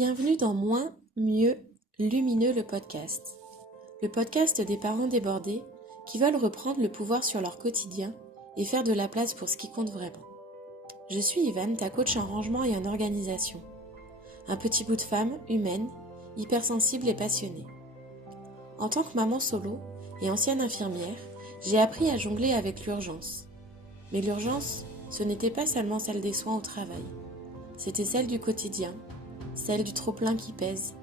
Bienvenue dans Moins, Mieux, Lumineux le podcast. Le podcast des parents débordés qui veulent reprendre le pouvoir sur leur quotidien et faire de la place pour ce qui compte vraiment. Je suis Yvan, ta coach en rangement et en organisation. Un petit bout de femme, humaine, hypersensible et passionnée. En tant que maman solo et ancienne infirmière, j'ai appris à jongler avec l'urgence. Mais l'urgence, ce n'était pas seulement celle des soins au travail. C'était celle du quotidien, celle du trop-plein qui pèse,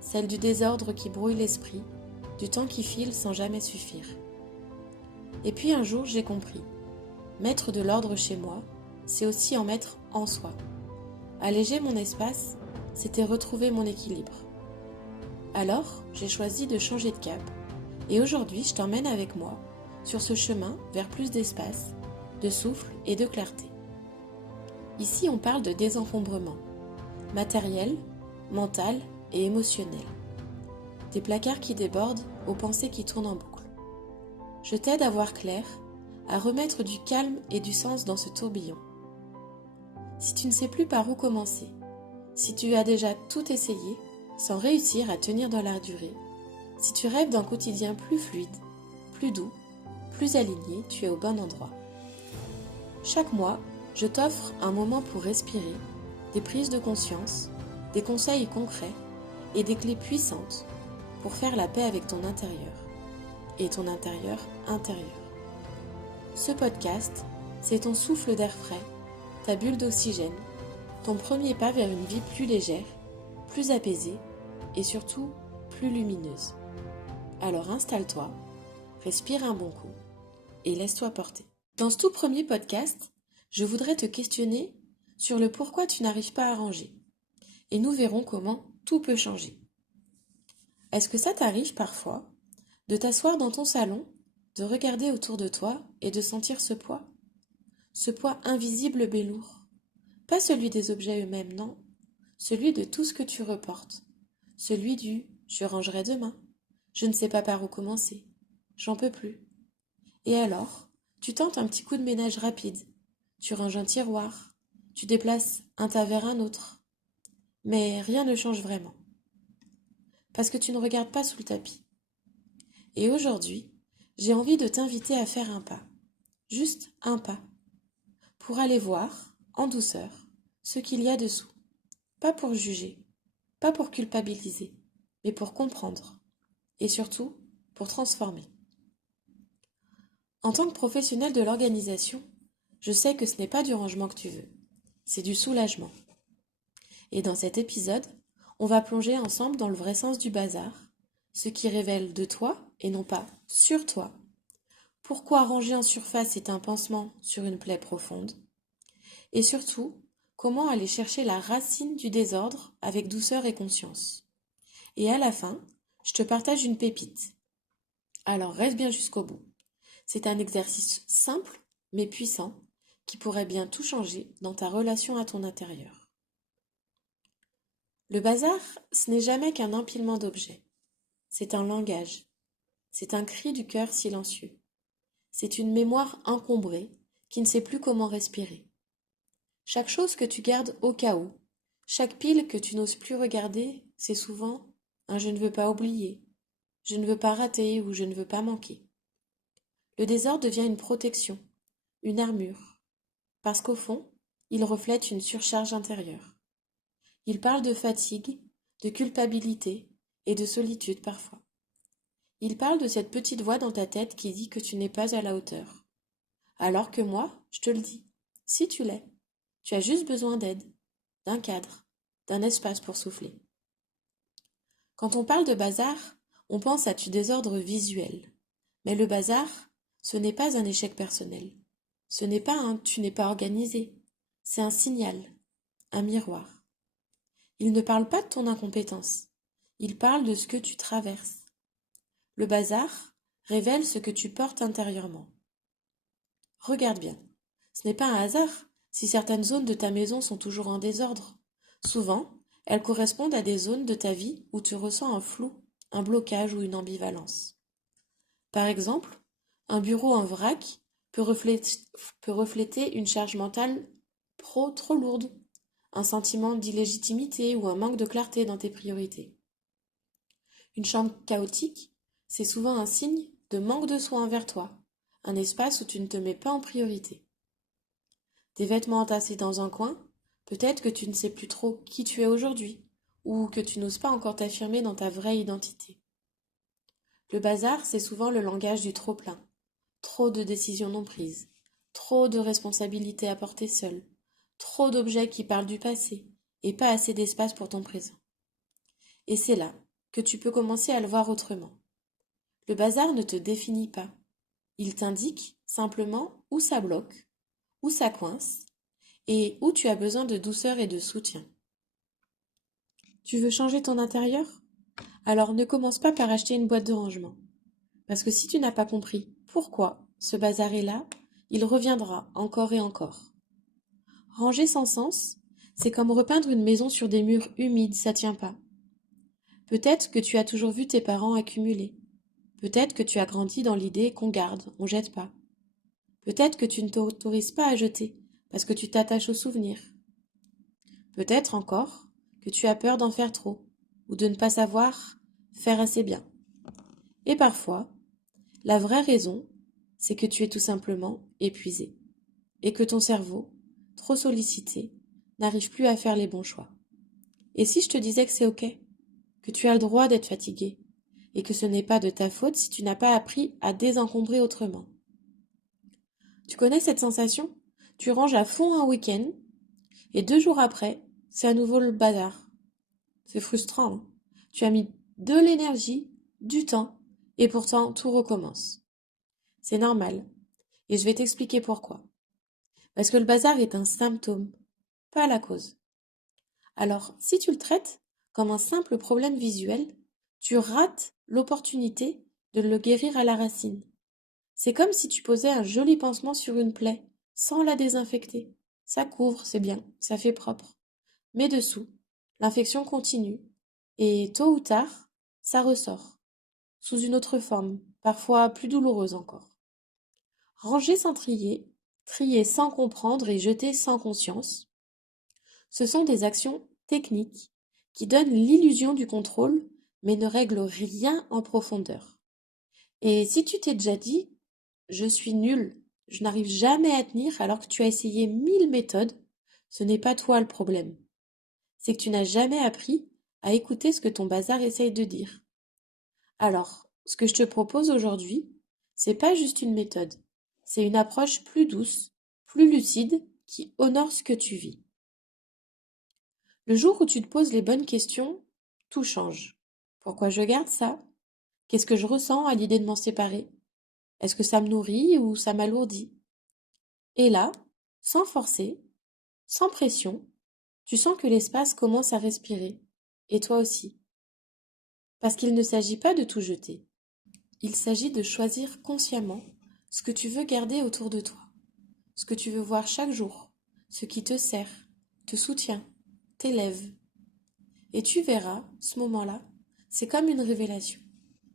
celle du désordre qui brouille l'esprit, du temps qui file sans jamais suffire. Et puis un jour, j'ai compris. Mettre de l'ordre chez moi, c'est aussi en mettre en soi. Alléger mon espace, c'était retrouver mon équilibre. Alors, j'ai choisi de changer de cap, et aujourd'hui, je t'emmène avec moi sur ce chemin vers plus d'espace, de souffle et de clarté. Ici, on parle de désencombrement, matériel, mental et émotionnel. Des placards qui débordent aux pensées qui tournent en boucle. Je t'aide à voir clair, à remettre du calme et du sens dans ce tourbillon. Si tu ne sais plus par où commencer, si tu as déjà tout essayé sans réussir à tenir dans la durée, si tu rêves d'un quotidien plus fluide, plus doux, plus aligné, tu es au bon endroit. Chaque mois, je t'offre un moment pour respirer, des prises de conscience, des conseils concrets et des clés puissantes pour faire la paix avec ton intérieur et ton intérieur intérieur. Ce podcast, c'est ton souffle d'air frais, ta bulle d'oxygène, ton premier pas vers une vie plus légère, plus apaisée et surtout plus lumineuse. Alors installe-toi, respire un bon coup et laisse-toi porter. Dans ce tout premier podcast, je voudrais te questionner sur le pourquoi tu n'arrives pas à ranger. Et nous verrons comment tout peut changer. Est-ce que ça t'arrive parfois de t'asseoir dans ton salon, de regarder autour de toi et de sentir ce poids? Ce poids invisible mais lourd. Pas celui des objets eux-mêmes, non. Celui de tout ce que tu reportes. Celui du « je rangerai demain »,« je ne sais pas par où commencer »,« j'en peux plus ». Et alors, tu tentes un petit coup de ménage rapide. Tu ranges un tiroir, tu déplaces un tas vers un autre. Mais rien ne change vraiment. Parce que tu ne regardes pas sous le tapis. Et aujourd'hui, j'ai envie de t'inviter à faire un pas. Juste un pas. Pour aller voir, en douceur, ce qu'il y a dessous. Pas pour juger, pas pour culpabiliser, mais pour comprendre. Et surtout, pour transformer. En tant que professionnel de l'organisation, je sais que ce n'est pas du rangement que tu veux. C'est du soulagement. Et dans cet épisode, on va plonger ensemble dans le vrai sens du bazar, ce qui révèle de toi et non pas sur toi. Pourquoi ranger en surface est un pansement sur une plaie profonde. Et surtout, comment aller chercher la racine du désordre avec douceur et conscience. Et à la fin, je te partage une pépite. Alors reste bien jusqu'au bout. C'est un exercice simple mais puissant qui pourrait bien tout changer dans ta relation à ton intérieur. Le bazar, ce n'est jamais qu'un empilement d'objets. C'est un langage. C'est un cri du cœur silencieux. C'est une mémoire encombrée qui ne sait plus comment respirer. Chaque chose que tu gardes au cas où, chaque pile que tu n'oses plus regarder, c'est souvent un je ne veux pas oublier, je ne veux pas rater ou je ne veux pas manquer. Le désordre devient une protection, une armure, parce qu'au fond, il reflète une surcharge intérieure. Il parle de fatigue, de culpabilité et de solitude parfois. Il parle de cette petite voix dans ta tête qui dit que tu n'es pas à la hauteur. Alors que moi, je te le dis, si tu l'es, tu as juste besoin d'aide, d'un cadre, d'un espace pour souffler. Quand on parle de bazar, on pense à du désordre visuel. Mais le bazar, ce n'est pas un échec personnel. Ce n'est pas un tu n'es pas organisé. C'est un signal, un miroir. Il ne parle pas de ton incompétence. Il parle de ce que tu traverses. Le bazar révèle ce que tu portes intérieurement. Regarde bien. Ce n'est pas un hasard si certaines zones de ta maison sont toujours en désordre. Souvent, elles correspondent à des zones de ta vie où tu ressens un flou, un blocage ou une ambivalence. Par exemple, un bureau en vrac peut refléter une charge mentale trop lourde, un sentiment d'illégitimité ou un manque de clarté dans tes priorités. Une chambre chaotique, c'est souvent un signe de manque de soin envers toi, un espace où tu ne te mets pas en priorité. Des vêtements entassés dans un coin, peut-être que tu ne sais plus trop qui tu es aujourd'hui, ou que tu n'oses pas encore t'affirmer dans ta vraie identité. Le bazar, c'est souvent le langage du trop-plein, trop de décisions non prises, trop de responsabilités à porter seule, trop d'objets qui parlent du passé, et pas assez d'espace pour ton présent. Et c'est là que tu peux commencer à le voir autrement. Le bazar ne te définit pas. Il t'indique simplement où ça bloque, où ça coince, et où tu as besoin de douceur et de soutien. Tu veux changer ton intérieur? Alors ne commence pas par acheter une boîte de rangement. Parce que si tu n'as pas compris pourquoi ce bazar est là, il reviendra encore et encore. Ranger sans sens, c'est comme repeindre une maison sur des murs humides, ça tient pas. Peut-être que tu as toujours vu tes parents accumuler. Peut-être que tu as grandi dans l'idée qu'on garde, on jette pas. Peut-être que tu ne t'autorises pas à jeter, parce que tu t'attaches aux souvenirs. Peut-être encore que tu as peur d'en faire trop, ou de ne pas savoir faire assez bien. Et parfois, la vraie raison, c'est que tu es tout simplement épuisé, et que ton cerveau, trop sollicité, n'arrive plus à faire les bons choix. Et si je te disais que c'est ok, que tu as le droit d'être fatigué, et que ce n'est pas de ta faute si tu n'as pas appris à désencombrer autrement. Tu connais cette sensation? Tu ranges à fond un week-end, et 2 jours après, c'est à nouveau le bazar. C'est frustrant, hein. Tu as mis de l'énergie, du temps, et pourtant tout recommence. C'est normal, et je vais t'expliquer pourquoi. Parce que le bazar est un symptôme, pas la cause. Alors, si tu le traites comme un simple problème visuel, tu rates l'opportunité de le guérir à la racine. C'est comme si tu posais un joli pansement sur une plaie, sans la désinfecter. Ça couvre, c'est bien, ça fait propre. Mais dessous, l'infection continue, et tôt ou tard, ça ressort, sous une autre forme, parfois plus douloureuse encore. Ranger sans trier, trier sans comprendre et jeter sans conscience, ce sont des actions techniques qui donnent l'illusion du contrôle, mais ne règlent rien en profondeur. Et si tu t'es déjà dit, je suis nul, je n'arrive jamais à tenir alors que tu as essayé 1000 méthodes, ce n'est pas toi le problème. C'est que tu n'as jamais appris à écouter ce que ton bazar essaye de dire. Alors, ce que je te propose aujourd'hui, c'est pas juste une méthode, c'est une approche plus douce, plus lucide, qui honore ce que tu vis. Le jour où tu te poses les bonnes questions, tout change. Pourquoi je garde ça? Qu'est-ce que je ressens à l'idée de m'en séparer? Est-ce que ça me nourrit ou ça m'alourdit? Et là, sans forcer, sans pression, tu sens que l'espace commence à respirer. Et toi aussi. Parce qu'il ne s'agit pas de tout jeter. Il s'agit de choisir consciemment ce que tu veux garder autour de toi, ce que tu veux voir chaque jour, ce qui te sert, te soutient, t'élève. Et tu verras, ce moment-là, c'est comme une révélation.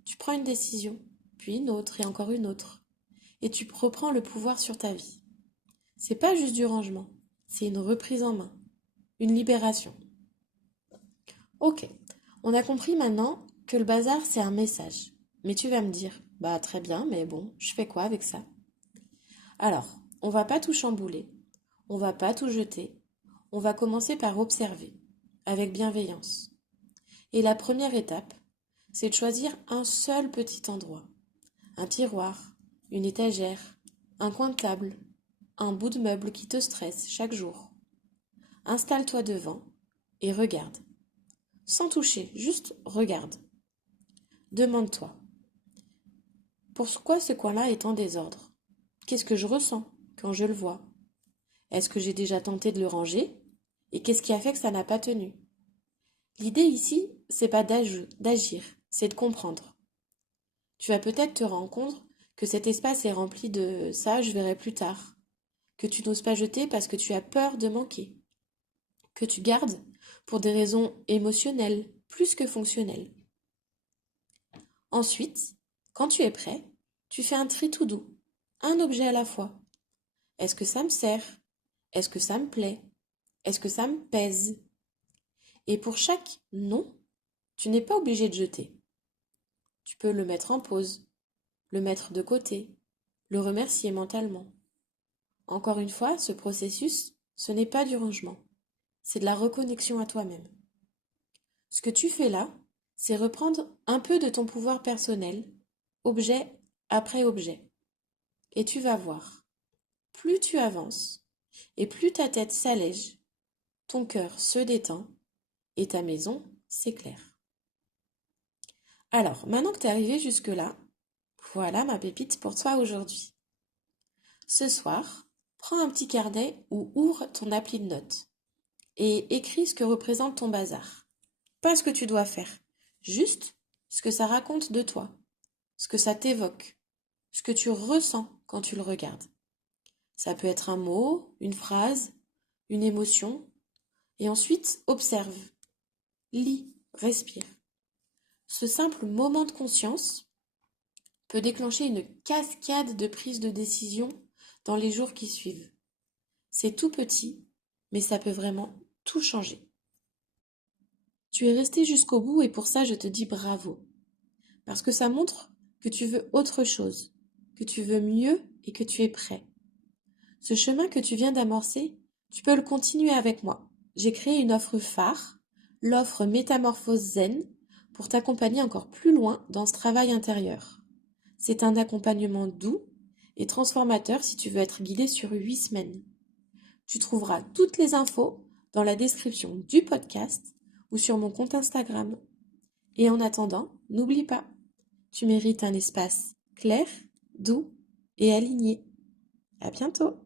Tu prends une décision, puis une autre et encore une autre, et tu reprends le pouvoir sur ta vie. C'est pas juste du rangement, c'est une reprise en main, une libération. Ok, on a compris maintenant que le bazar c'est un message. Mais tu vas me dire, bah très bien, mais bon, je fais quoi avec ça? Alors, on va pas tout chambouler, on va pas tout jeter, on va commencer par observer, avec bienveillance. Et la première étape, c'est de choisir un seul petit endroit. Un tiroir, une étagère, un coin de table, un bout de meuble qui te stresse chaque jour. Installe-toi devant et regarde. Sans toucher, juste regarde. Demande-toi, pourquoi ce coin-là est en désordre? Qu'est-ce que je ressens quand je le vois? Est-ce que j'ai déjà tenté de le ranger? Et qu'est-ce qui a fait que ça n'a pas tenu? L'idée ici, c'est pas d'agir, c'est de comprendre. Tu vas peut-être te rendre compte que cet espace est rempli de ça, je verrai plus tard, que tu n'oses pas jeter parce que tu as peur de manquer, que tu gardes pour des raisons émotionnelles plus que fonctionnelles. Ensuite, quand tu es prêt, tu fais un tri tout doux, un objet à la fois. Est-ce que ça me sert? Est-ce que ça me plaît? Est-ce que ça me pèse? Et pour chaque non, tu n'es pas obligé de jeter. Tu peux le mettre en pause, le mettre de côté, le remercier mentalement. Encore une fois, ce processus, ce n'est pas du rangement, c'est de la reconnexion à toi-même. Ce que tu fais là, c'est reprendre un peu de ton pouvoir personnel, objet après objet. Et tu vas voir, plus tu avances, et plus ta tête s'allège, ton cœur se détend, et ta maison s'éclaire. Alors, maintenant que tu es arrivé jusque-là, voilà ma pépite pour toi aujourd'hui. Ce soir, prends un petit carnet ou ouvre ton appli de notes et écris ce que représente ton bazar. Pas ce que tu dois faire, juste ce que ça raconte de toi, ce que ça t'évoque, ce que tu ressens quand tu le regardes. Ça peut être un mot, une phrase, une émotion, et ensuite observe, lis, respire. Ce simple moment de conscience peut déclencher une cascade de prises de décision dans les jours qui suivent. C'est tout petit, mais ça peut vraiment tout changer. Tu es resté jusqu'au bout et pour ça je te dis bravo. Parce que ça montre que tu veux autre chose, que tu veux mieux et que tu es prêt. Ce chemin que tu viens d'amorcer, tu peux le continuer avec moi. J'ai créé une offre phare, l'offre Métamorphose Zen, pour t'accompagner encore plus loin dans ce travail intérieur. C'est un accompagnement doux et transformateur si tu veux être guidé sur 8 semaines. Tu trouveras toutes les infos dans la description du podcast ou sur mon compte Instagram. Et en attendant, n'oublie pas, tu mérites un espace clair, doux et aligné. À bientôt!